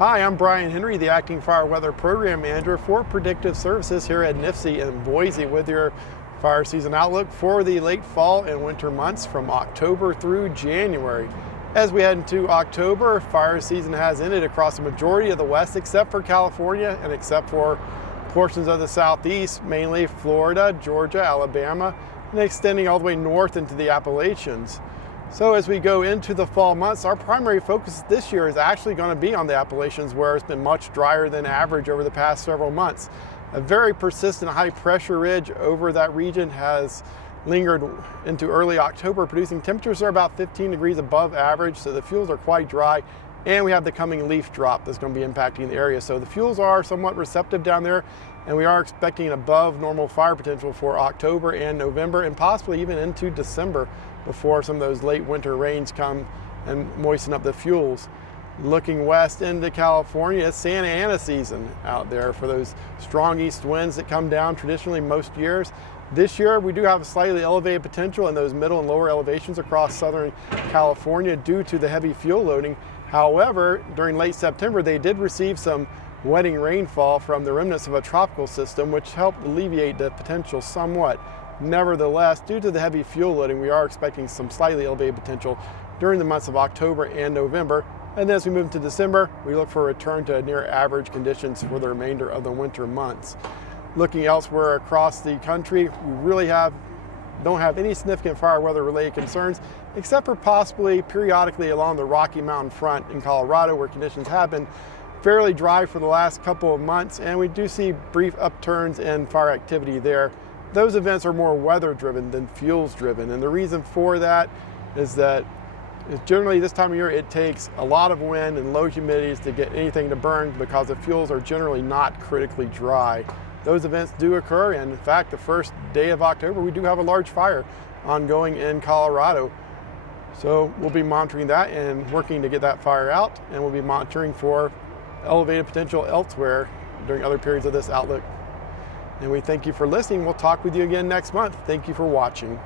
Hi, I'm Brian Henry, the Acting Fire Weather Program Manager for Predictive Services here at NIFC in Boise with your fire season outlook for the late fall and winter months from October through January. As we head into October, fire season has ended across the majority of the West except for California and except for portions of the Southeast, mainly Florida, Georgia, Alabama, and extending all the way north into the Appalachians. So as we go into the fall months, our primary focus this year is actually going to be on the Appalachians, where it's been much drier than average over the past several months. A very persistent high pressure ridge over that region has lingered into early October, producing temperatures that are about 15 degrees above average, so the fuels are quite dry, and we have the coming leaf drop that's going to be impacting the area. So the fuels are somewhat receptive down there, and we are expecting an above normal fire potential for October and November, and possibly even into December before some of those late winter rains come and moisten up the fuels. Looking west into California, it's Santa Ana season out there for those strong east winds that come down traditionally most years. This year we do have a slightly elevated potential in those middle and lower elevations across southern California due to the heavy fuel loading. However, during late September they did receive some wetting rainfall from the remnants of a tropical system, which helped alleviate the potential somewhat. Nevertheless, due to the heavy fuel loading, we are expecting some slightly elevated potential during the months of October and November. And then as we move into December, we look for a return to near average conditions for the remainder of the winter months. Looking elsewhere across the country, we really don't have any significant fire weather related concerns, except for possibly periodically along the Rocky Mountain front in Colorado, where conditions have been fairly dry for the last couple of months, and we do see brief upturns in fire activity there. Those events are more weather driven than fuels driven, and the reason for that is that generally this time of year it takes a lot of wind and low humidities to get anything to burn because the fuels are generally not critically dry. Those events do occur, and in fact the first day of October we do have a large fire ongoing in Colorado. So we'll be monitoring that and working to get that fire out, and we'll be monitoring for elevated potential elsewhere during other periods of this outlook. And we thank you for listening. We'll talk with you again next month. Thank you for watching.